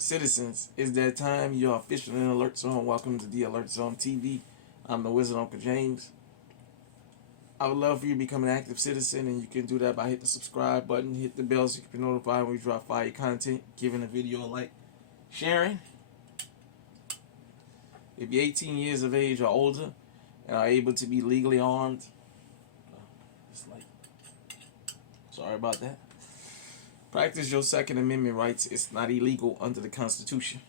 Citizens, it's that time. You're officially in Alert Zone. Welcome to the Alert Zone TV. I'm the Wizard Uncle James. I would love for you to become an active citizen, and you can do that by hitting the subscribe button, hit the bell so you can be notified when we drop fire content, giving the video a like, sharing. If you're 18 years of age or older and are able to be legally armed, it's like, sorry about that. Practice your Second Amendment rights. It's not illegal under the Constitution.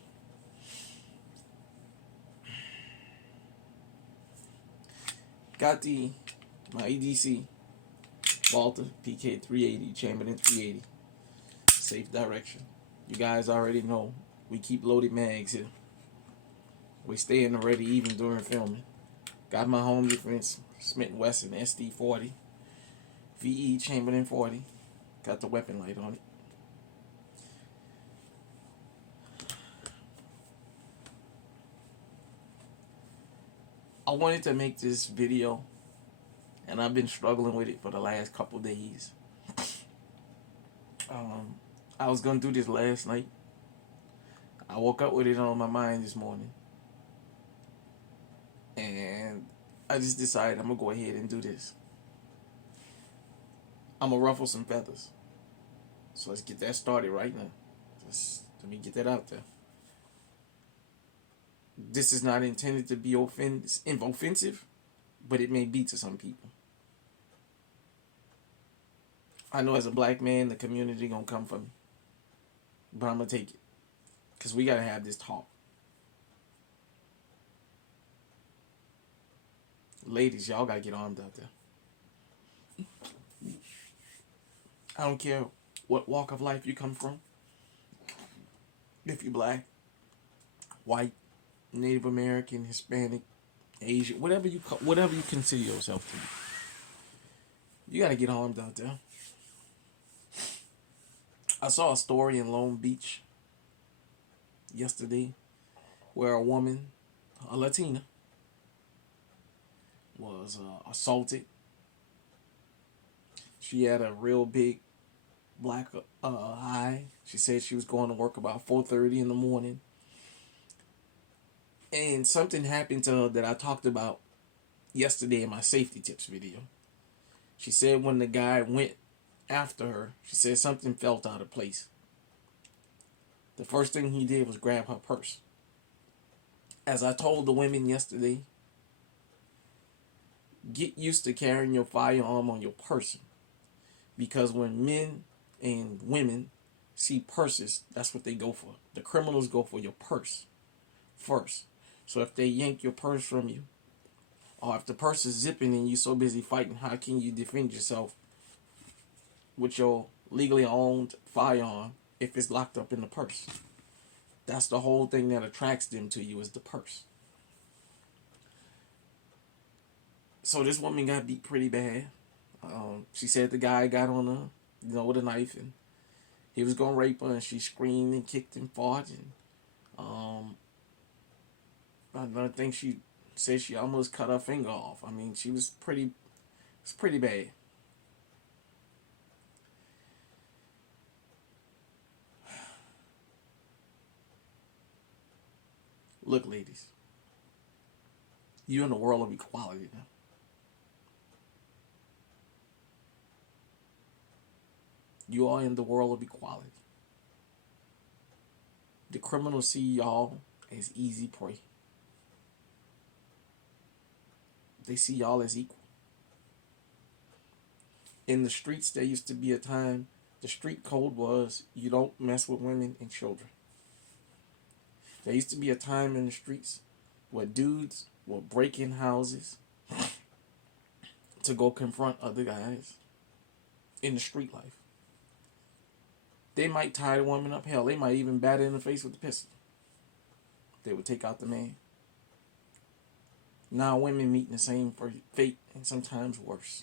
Got my EDC, Walther PK 380, Chamberlain 380. Safe direction. You guys already know we keep loaded mags here. We stay in the ready even during filming. Got my home defense Smith & Wesson SD 40, VE Chamberlain 40. Got the weapon light on it. I wanted to make this video, and I've been struggling with it for the last couple days. I was gonna do this last night. I woke up with it on my mind this morning, and I just decided I'm gonna go ahead and do this. I'm gonna ruffle some feathers. So let's get that started right now. Just let me get that out there. This is not intended to be offensive, but it may be to some people. I know as a black man, the community gonna come for me, but I'm gonna take it, because we gotta have this talk. Ladies, y'all gotta get armed out there. I don't care what walk of life you come from. If you're black, white, Native American, Hispanic, Asian, whatever you consider yourself to be, you gotta get armed out there. I saw a story in Long Beach yesterday where a woman, a Latina, was assaulted. She had a real big black eye. She said she was going to work about 4:30 in the morning. And something happened to her that I talked about yesterday in my safety tips video. She said when the guy went after her, she said something felt out of place. The first thing he did was grab her purse. As I told the women yesterday, get used to carrying your firearm on your person. Because when men and women see purses, that's what they go for. The criminals go for your purse first. So if they yank your purse from you, or if the purse is zipping and you're so busy fighting, how can you defend yourself with your legally owned firearm if it's locked up in the purse? That's the whole thing that attracts them to you, is the purse. So this woman got beat pretty bad. She said the guy got on her, with a knife, and he was gonna rape her, and she screamed and kicked and fought, and I think she said she almost cut her finger off. I mean, it's pretty bad. Look, ladies, you're in the world of equality now. You are in the world of equality. The criminals see y'all as easy prey. They see y'all as equal. In the streets, there used to be a time, the street code was you don't mess with women and children. There used to be a time in the streets where dudes will break in houses to go confront other guys in the street life. They might tie the woman up. Hell, they might even bat her in the face with a pistol. They would take out the man. Now women meet in the same fate, and sometimes worse.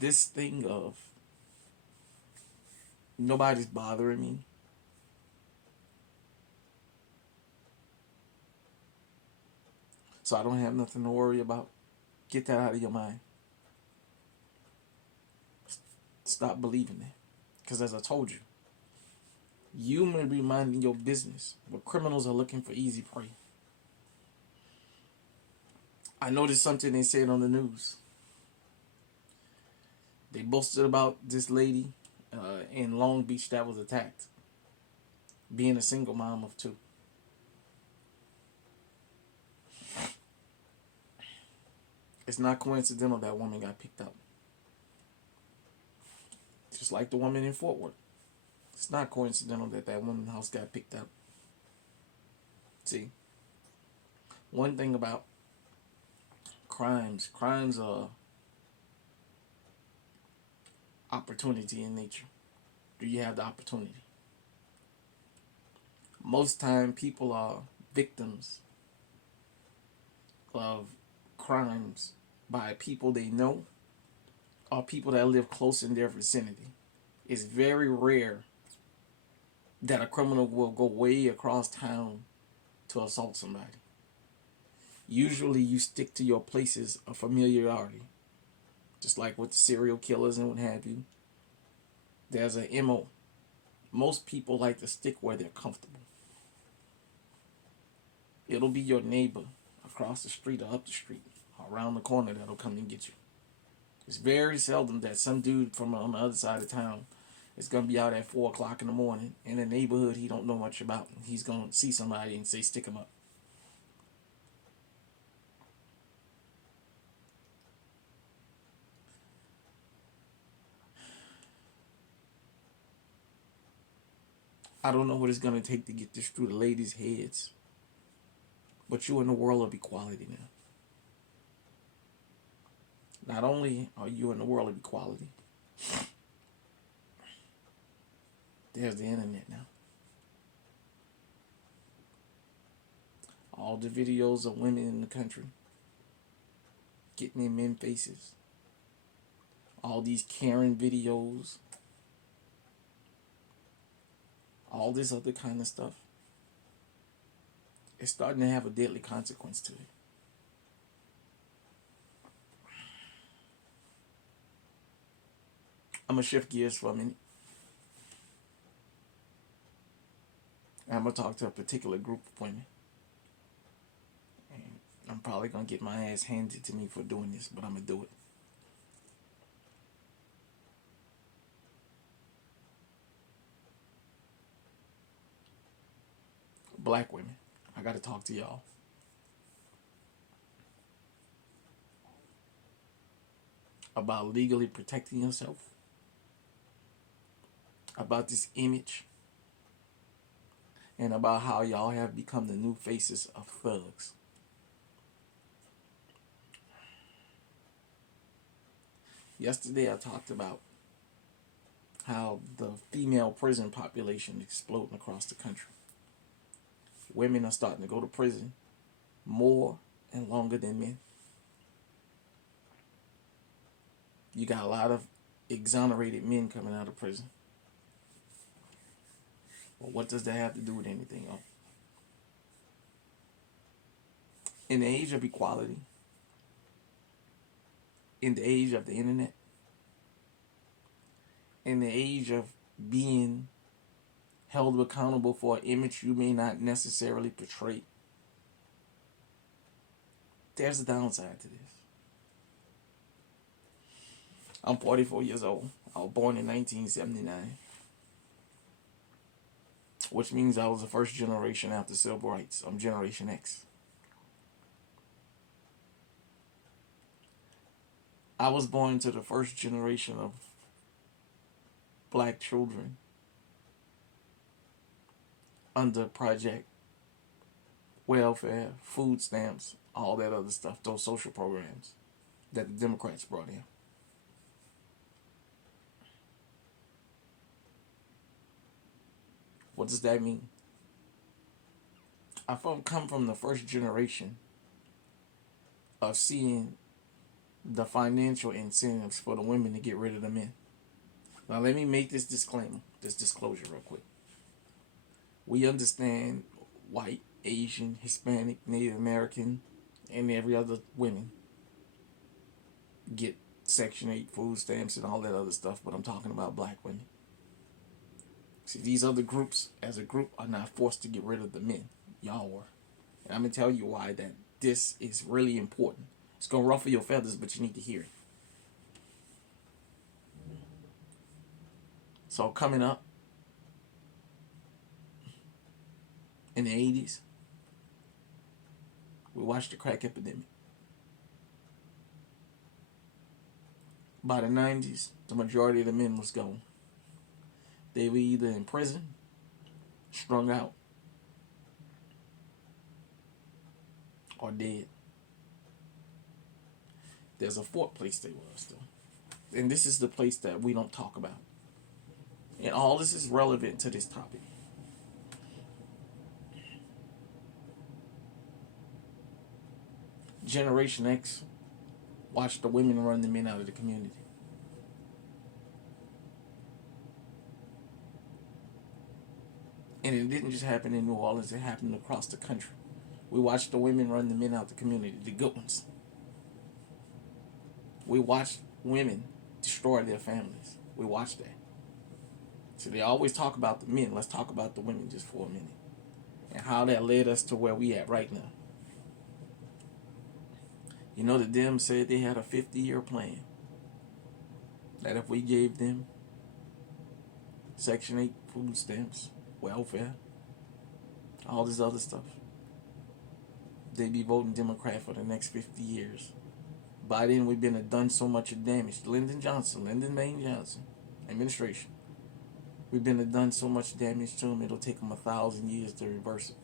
This thing of nobody's bothering me, so I don't have nothing to worry about. Get that out of your mind. stop believing that. Because as I told you, you may be minding your business, but criminals are looking for easy prey. I noticed something they said on the news. They boasted about this lady in Long Beach that was attacked, being a single mom of two. It's not coincidental that woman got picked up. Just like the woman in Fort Worth. It's not coincidental that that woman's house got picked up. See, one thing about crimes are opportunity in nature. Do you have the opportunity? Most time people are victims of crimes by people they know or people that live close in their vicinity. It's very rare that a criminal will go way across town to assault somebody. Usually you stick to your places of familiarity. Just like with the serial killers and what have you. There's an MO. Most people like to stick where they're comfortable. It'll be your neighbor across the street or up the street, or around the corner that'll come and get you. It's very seldom that some dude from on the other side of town is going to be out at 4 o'clock in the morning in a neighborhood he don't know much about. He's going to see somebody and say, stick him up. I don't know what it's going to take to get this through the ladies' heads. But you're in the world of equality now. Not only are you in the world of equality, there's the internet now. All the videos of women in the country getting in men's faces. All these Karen videos. All this other kind of stuff. It's starting to have a deadly consequence to it. I'm going to shift gears for a minute. I'm going to talk to a particular group of women. And I'm probably going to get my ass handed to me for doing this, but I'm going to do it. Black women. I got to talk to y'all. About legally protecting yourself. About this image. And about how y'all have become the new faces of thugs. Yesterday I talked about how the female prison population is exploding across the country. Women are starting to go to prison more and longer than men. You got a lot of exonerated men coming out of prison. Well, what does that have to do with anything else? In the age of equality, in the age of the internet, in the age of being held accountable for an image you may not necessarily portray, there's a downside to this. I'm 44 years old. I was born in 1979. Which means I was the first generation after civil rights. I'm Generation X. I was born to the first generation of black children under Project Welfare, food stamps, all that other stuff, those social programs that the Democrats brought in. What does that mean? I come from the first generation of seeing the financial incentives for the women to get rid of the men. Now let me make this disclaimer, this disclosure real quick. We understand white, Asian, Hispanic, Native American, and every other women get Section 8 food stamps and all that other stuff, but I'm talking about black women. See, these other groups, as a group, are not forced to get rid of the men. Y'all were. And I'm going to tell you why that this is really important. It's going to ruffle your feathers, but you need to hear it. So coming up in the 80s, we watched the crack epidemic. By the 90s, the majority of the men was gone. They were either in prison, strung out, or dead. There's a fourth place they was, though. And this is the place that we don't talk about. And all this is relevant to this topic. Generation X watched the women run the men out of the community. And it didn't just happen in New Orleans, it happened across the country. We watched the women run the men out of the community, the good ones. We watched women destroy their families. We watched that. So they always talk about the men. Let's talk about the women just for a minute. And how that led us to where we at right now. You know, the Dems said they had a 50-year plan. That if we gave them Section 8 food stamps, welfare, all this other stuff, they'd be voting Democrat for the next 50 years. By then, we've been done so much damage. Lyndon Baines Johnson administration. We've been done so much damage to them, it'll take them 1,000 years to reverse it.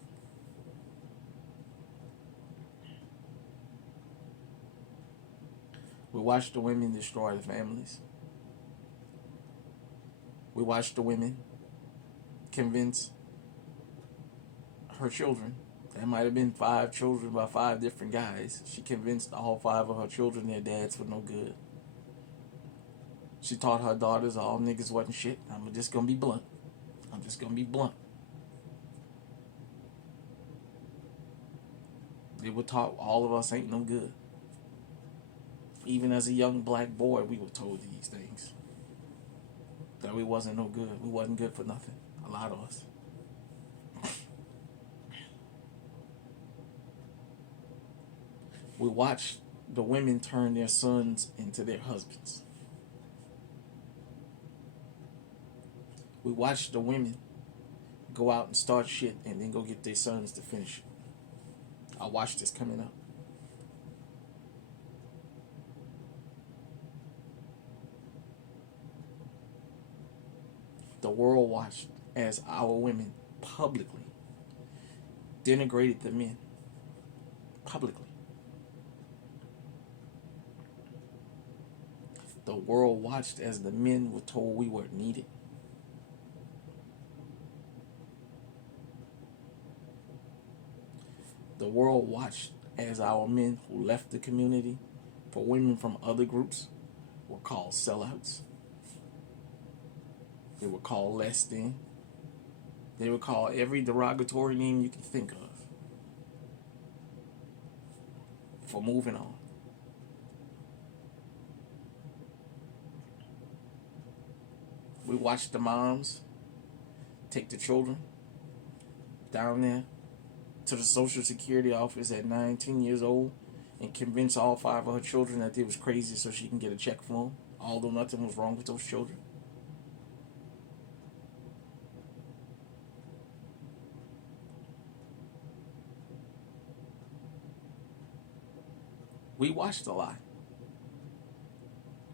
We watched the women destroy the families. We watched the women convince her children. There might have been 5 children by 5 different guys. She convinced all 5 of her children their dads were no good. She taught her daughters all niggas wasn't shit. I'm just gonna be blunt. They were taught all of us ain't no good. Even as a young black boy, we were told these things. That we wasn't no good. We wasn't good for nothing. A lot of us. We watched the women turn their sons into their husbands. We watched the women go out and start shit and then go get their sons to finish it. I watched this coming up. The world watched as our women publicly denigrated the men. Publicly. The world watched as the men were told we weren't needed. The world watched as our men who left the community for women from other groups were called sellouts. They were called less than. They were called every derogatory name you can think of for moving on. We watched the moms take the children down there to the Social Security office at 19 years old and convince all 5 of her children that they was crazy so she can get a check from them, although nothing was wrong with those children. We watched a lot.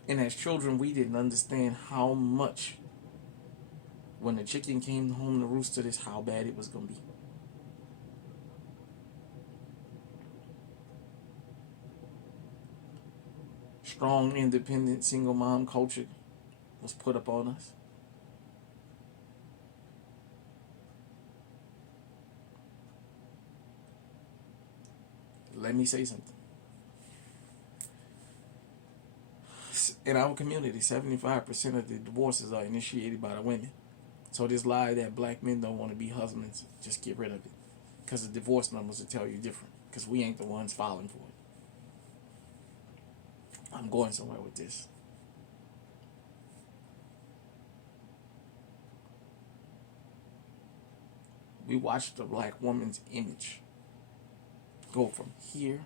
And as children, we didn't understand how much, when the chicken came home to roost to this, how bad it was going to be. Strong, independent, single mom culture was put upon us. Let me say something. In our community, 75% of the divorces are initiated by the women. So this lie that black men don't want to be husbands, just get rid of it. Because the divorce numbers will tell you different. Because we ain't the ones filing for it. I'm going somewhere with this. We watched the black woman's image go from here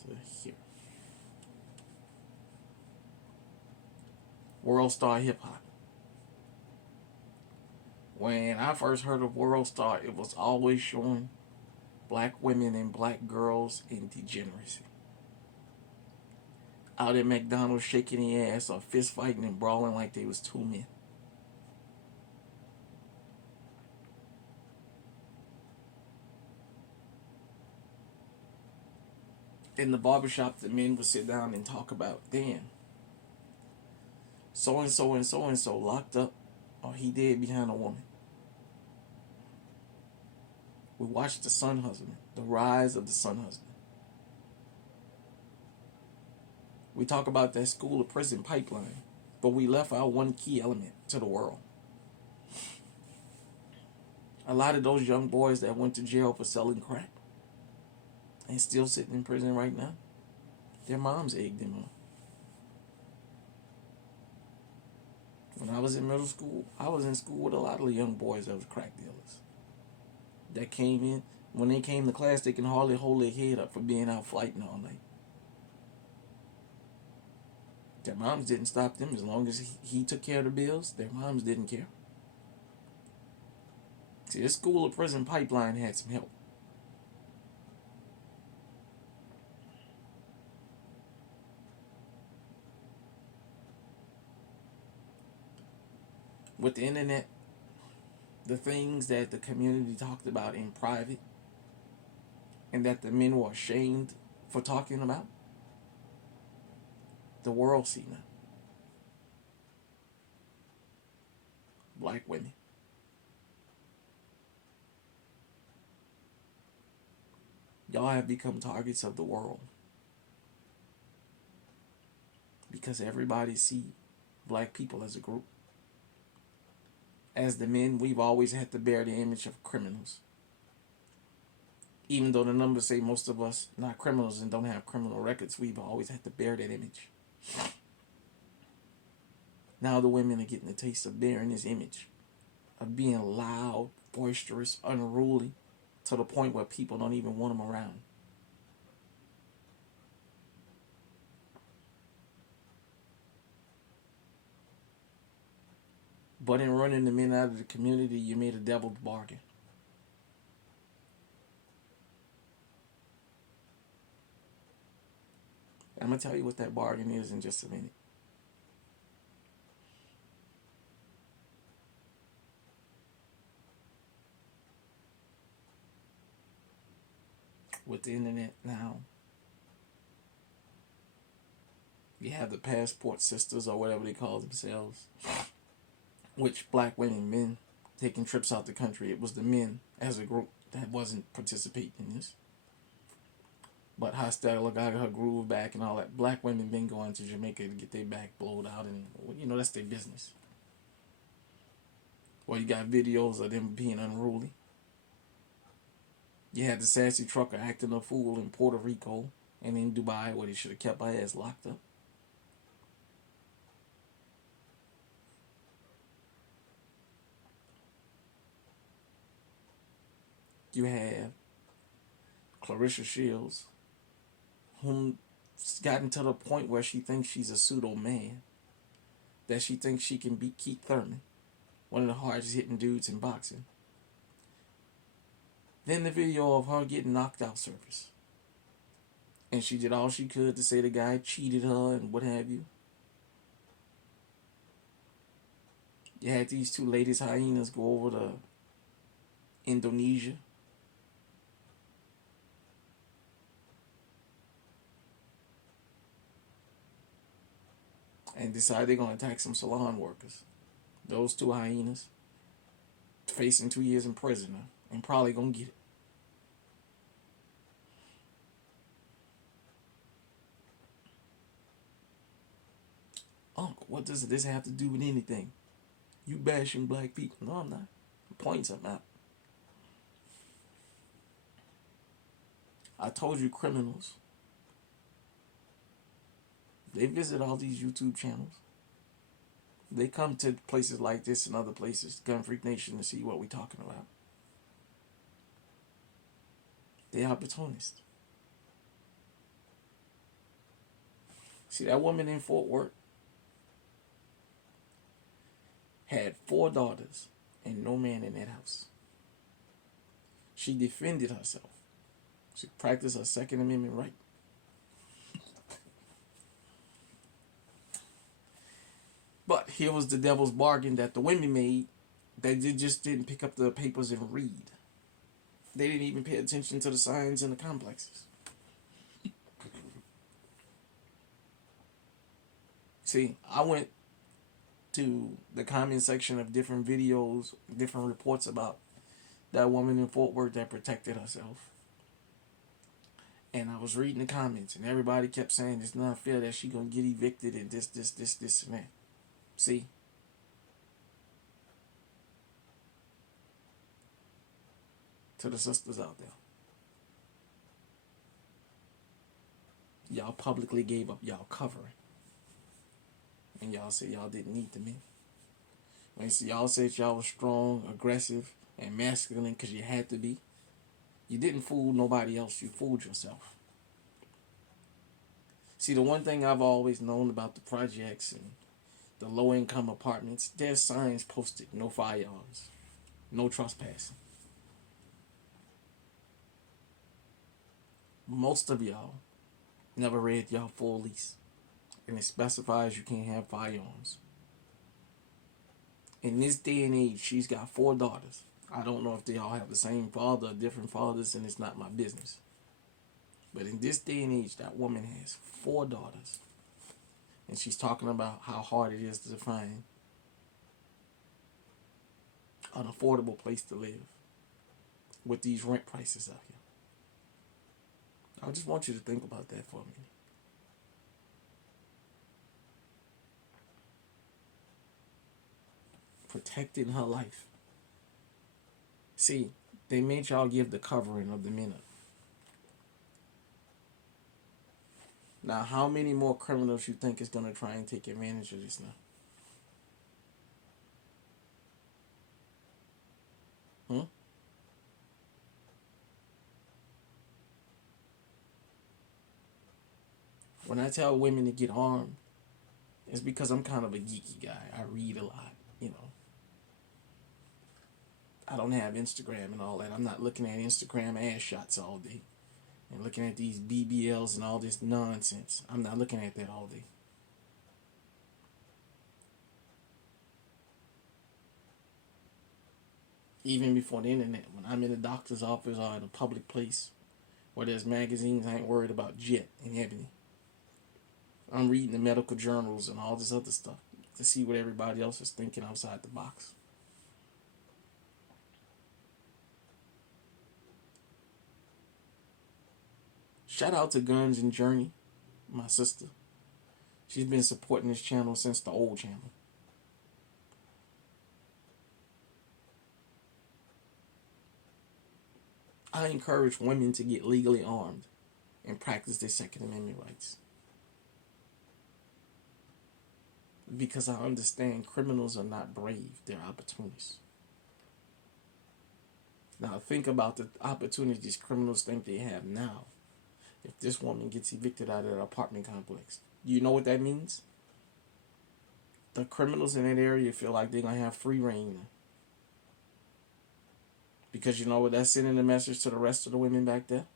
to here. World Star Hip Hop. When I first heard of World Star, it was always showing black women and black girls in degeneracy. Out at McDonald's shaking their ass or fist fighting and brawling like they was two men. In the barbershop, the men would sit down and talk about, damn, so and so and so and so locked up or he dead behind a woman. We watched the son husband, the rise of the son husband. We talk about that school to prison pipeline, but we left out one key element to the world. A lot of those young boys that went to jail for selling crack and still sitting in prison right now, their moms egged them on. When I was in middle school, I was in school with a lot of young boys that was crack dealers. That came in, when they came to class, they can hardly hold their head up for being out fighting all night. Their moms didn't stop them as long as he took care of the bills. Their moms didn't care. See, this school to prison pipeline had some help. With the internet, the things that the community talked about in private and that the men were ashamed for talking about, the world see now. Black women. Y'all have become targets of the world because everybody see black people as a group. As the men, we've always had to bear the image of criminals. Even though the numbers say most of us not criminals and don't have criminal records, we've always had to bear that image. Now the women are getting a taste of bearing this image, of being loud, boisterous, unruly, to the point where people don't even want them around. But in running the men out of the community, you made a devil's bargain. I'm going to tell you what that bargain is in just a minute. With the internet now, you have the passport sisters or whatever they call themselves, which black women, men taking trips out the country. It was the men as a group that wasn't participating in this. But Hostella got her groove back and all that. Black women been going to Jamaica to get their back blowed out, and that's their business. Well, you got videos of them being unruly. You had the sassy trucker acting a fool in Puerto Rico and in Dubai where they should have kept her ass locked up. You have Clarissa Shields, whom gotten to the point where she thinks she's a pseudo man, that she thinks she can beat Keith Thurman, one of the hardest hitting dudes in boxing. Then the video of her getting knocked out surfaced. And she did all she could to say the guy cheated her and what have you. You had these two latest hyenas go over to Indonesia. And decide they're going to attack some salon workers. Those two hyenas facing 2 years in prison now, and probably going to get it. Uncle, what does this have to do with anything? You bashing black people. No, I'm not. I'm pointing something out. I told you criminals They visit all these YouTube channels. They come to places like this and other places, Gun Freak Nation, to see what we're talking about. They're opportunists. See, that woman in Fort Worth had 4 daughters and no man in that house. She defended herself. She practiced her Second Amendment right. But here was the devil's bargain that the women made. They just didn't pick up the papers and read. They didn't even pay attention to the signs and the complexes. See, I went to the comment section of different videos, different reports about that woman in Fort Worth that protected herself. And I was reading the comments, and everybody kept saying it's not fair that she gonna get evicted and this, and that. See? To the sisters out there. Y'all publicly gave up y'all covering. And y'all said y'all didn't need the men. When y'all said y'all was strong, aggressive, and masculine because you had to be, you didn't fool nobody else. You fooled yourself. See, the one thing I've always known about the projects and the low-income apartments, there's signs posted, no firearms, no trespassing. Most of y'all never read y'all full lease. And it specifies you can't have firearms. In this day and age, she's got 4 daughters. I don't know if they all have the same father or different fathers, and it's not my business. But in this day and age, that woman has 4 daughters. And she's talking about how hard it is to find an affordable place to live with these rent prices out here. I just want you to think about that for a minute. Protecting her life. See, they made y'all give the covering of the men up. Now, how many more criminals you think is going to try and take advantage of this now? When I tell women to get armed, it's because I'm kind of a geeky guy. I read a lot, you know. I don't have Instagram and all that. I'm not looking at Instagram ass shots all day and looking at these BBLs and all this nonsense. I'm not looking at that all day. Even before the internet, when I'm in a doctor's office or in a public place where there's magazines, I ain't worried about Jet and Ebony. I'm reading the medical journals and all this other stuff to see what everybody else is thinking outside the box. Shout out to Guns and Journey, my sister. She's been supporting this channel since the old channel. I encourage women to get legally armed and practice their Second Amendment rights. Because I understand criminals are not brave, they're opportunists. Now think about the opportunities criminals think they have now. If this woman gets evicted out of that apartment complex, you know what that means? The criminals in that area feel like they're going to have free reign. Because you know what that's sending a message to the rest of the women back there?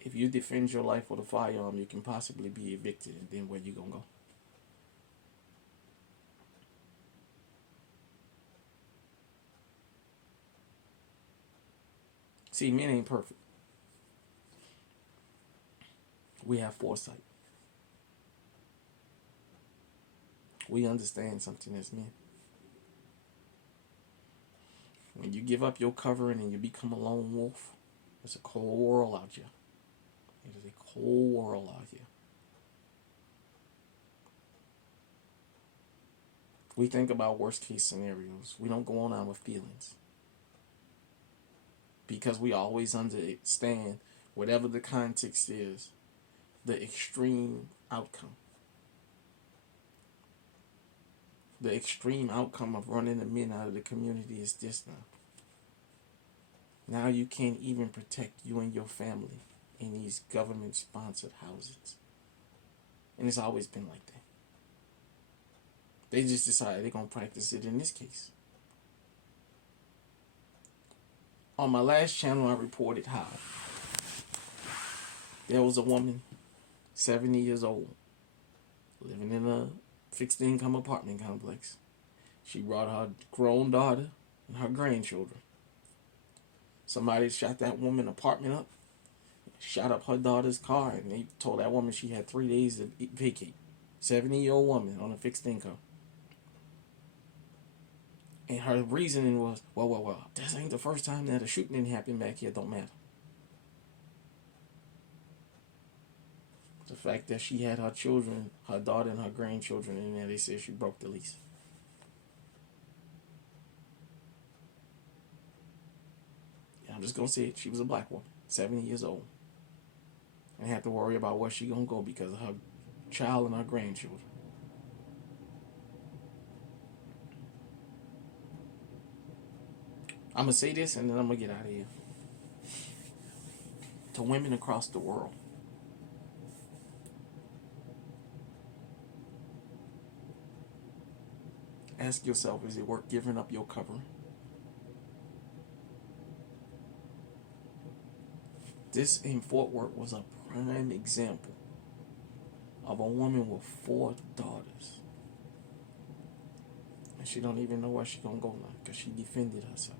If you defend your life with a firearm, you can possibly be evicted, and then where you going to go? See, men ain't perfect. We have foresight. We understand something as men. When you give up your covering and you become a lone wolf, it's a cold world out here. It is a cold world out here. We think about worst case scenarios. We don't go on our feelings. Because we always understand whatever the context is, the extreme outcome. The extreme outcome of running the men out of the community is this now. Now you can't even protect you and your family in these government-sponsored houses. And it's always been like that. They just decided they're going to practice it in this case. On my last channel, I reported how there was a woman, 70 years old, living in a fixed income apartment complex. She brought her grown daughter and her grandchildren. Somebody shot that woman apartment up, shot up her daughter's car, and they told that woman she had 3 days to vacate. 70-year-old woman on a fixed income. And her reasoning was, well, this ain't the first time that a shooting happened back here, don't matter. The fact that she had her children, her daughter and her grandchildren in there, they said she broke the lease. I'm just going to say it. She was a black woman, 70 years old. And had to worry about where she going to go because of her child and her grandchildren. I'm going to say this and then I'm going to get out of here. To women across the world. Ask yourself, is it worth giving up your covering? This in Fort Worth was a prime example of a woman with 4 daughters. And she don't even know where she's going to go now because she defended herself.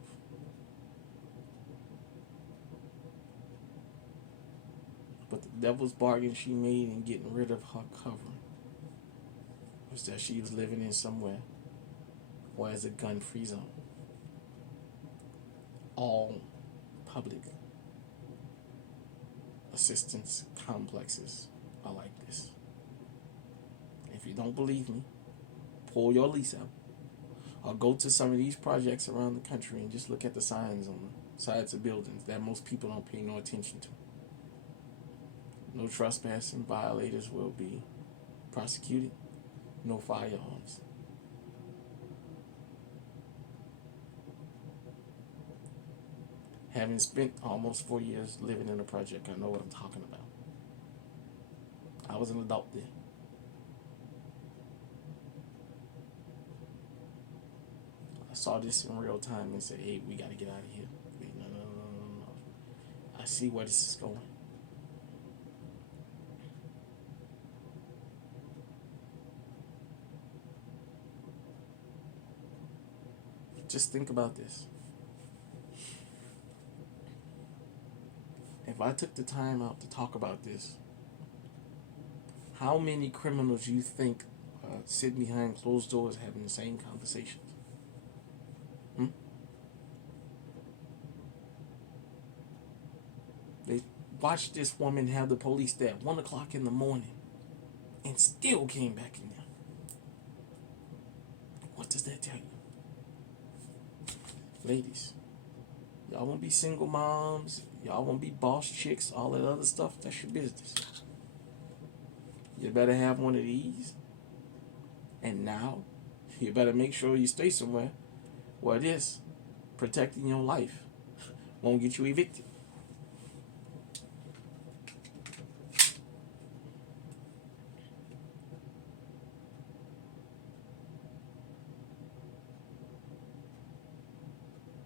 But the devil's bargain she made in getting rid of her covering was that she was living in somewhere where it's a gun-free zone. All public assistance complexes are like this. If you don't believe me, pull your lease out or go to some of these projects around the country and just look at the signs on the sides of buildings that most people don't pay no attention to. No trespassing violators will be prosecuted. No firearms. Having spent almost 4 years living in a project, I know what I'm talking about. I was an adult then. I saw this in real time and said, hey, we got to get out of here. Wait, no. I see where this is going. Just think about this. If I took the time out to talk about this, how many criminals you think sit behind closed doors having the same conversations? They watched this woman have the police there at 1 o'clock in the morning and still came back in there. What does that tell you? Ladies, y'all won't be single moms, y'all won't be boss chicks, all that other stuff, that's your business. You better have one of these. And now, you better make sure you stay somewhere where this protecting your life won't get you evicted.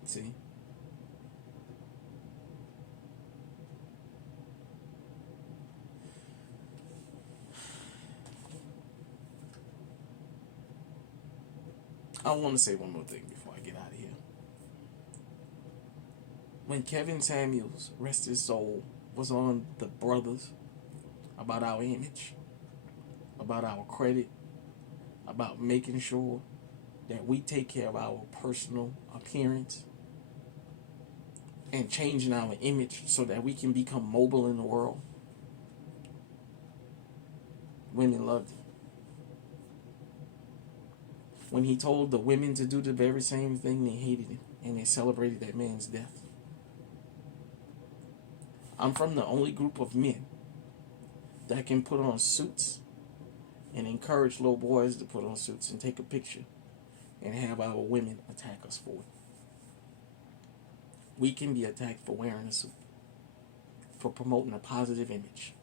See? I want to say one more thing before I get out of here. When Kevin Samuels, rest his soul, was on The Brothers about our image, about our credit, about making sure that we take care of our personal appearance and changing our image so that we can become mobile in the world, women loved him. When he told the women to do the very same thing, they hated him and they celebrated that man's death. I'm from the only group of men that can put on suits and encourage little boys to put on suits and take a picture and have our women attack us for it. We can be attacked for wearing a suit, for promoting a positive image.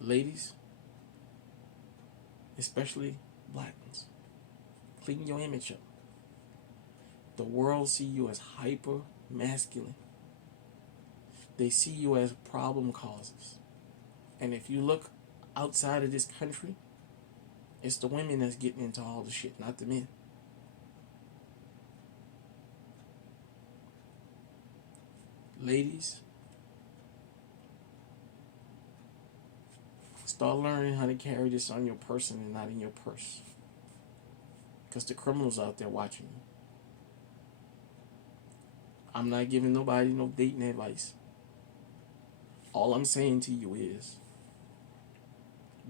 Ladies, especially black ones, clean your image up. The world see you as hyper masculine. They see you as problem causers. And if you look outside of this country, it's the women that's getting into all the shit, not the men. Ladies, start learning how to carry this on your person and not in your purse. Because the criminals out there watching you. I'm not giving nobody no dating advice. All I'm saying to you is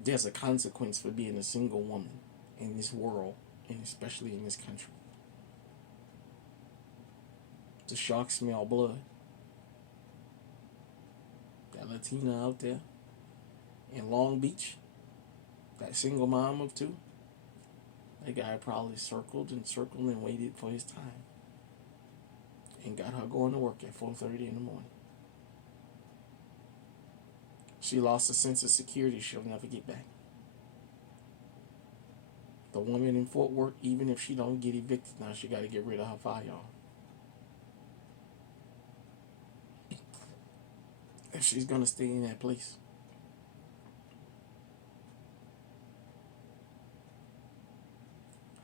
there's a consequence for being a single woman in this world, and especially in this country. The sharks smell blood. That Latina out there in Long Beach, that single mom of two, that guy probably circled and waited for his time and got her going to work at 4:30 in the morning. She lost a sense of security she'll never get back. The woman in Fort Worth, even if she don't get evicted now, she got to get rid of her firearm. If she's going to stay in that place.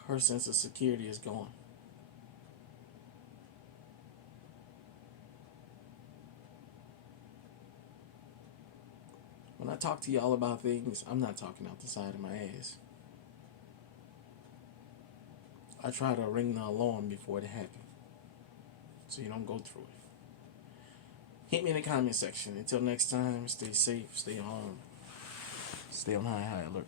Her sense of security is gone. When I talk to y'all about things, I'm not talking out the side of my ass. I try to ring the alarm before it happens, so you don't go through it. Hit me in the comment section. Until next time, stay safe, stay armed, stay on high alert.